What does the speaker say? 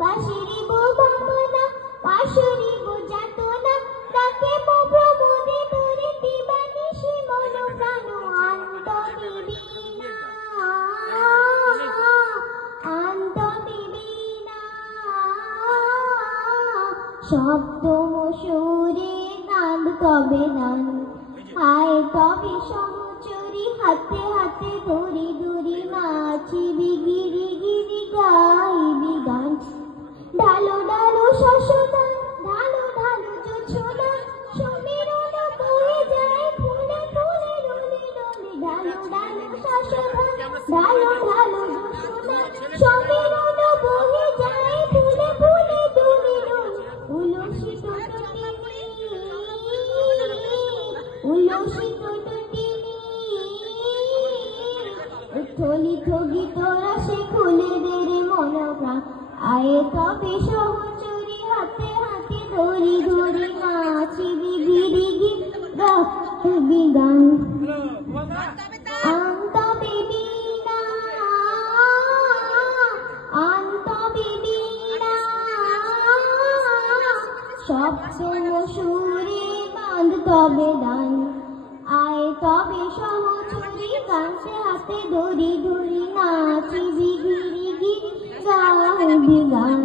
বাঁশিরিব ভাবনা পাশরিব যাতনা তাকে প্রভুদে ধরে দিবানিশি মন প্রাণ আন্ত দিবি না আন্ত দিবি না শব্দ মসুরে গান তবে গান আয় তবে সহচরি হাতে হাতে ধরি ধরি নাচিবি গিরি গিরি গাইবি গান ডালো ডালো শশোদা ডালো ডালো জোছনা সমীরণ বয়ে যায় ফুলে ফুলে রোলে রোলে ডালো ডালো শশোদা ডালো ডালো জোছনা সমীরণ বয়ে যায় ফুলে ফুলে রোলে রোলে উলসিত থলি থগি তোরা সে খুলে দে রে মন প্রাণ আয়ে তবে সহচরি হাতে হাতে ধরি ধরি নাচিবি গিরি গিরি গাইবি গান আন্ত বিবি না আন্ত বিবি না শব্দ সুরে বাঁধ তবে দান আয় তবে সহচরি গাছে হাতে ধরি ধরি নাচিবি গিরি গিরি গাইবি গান।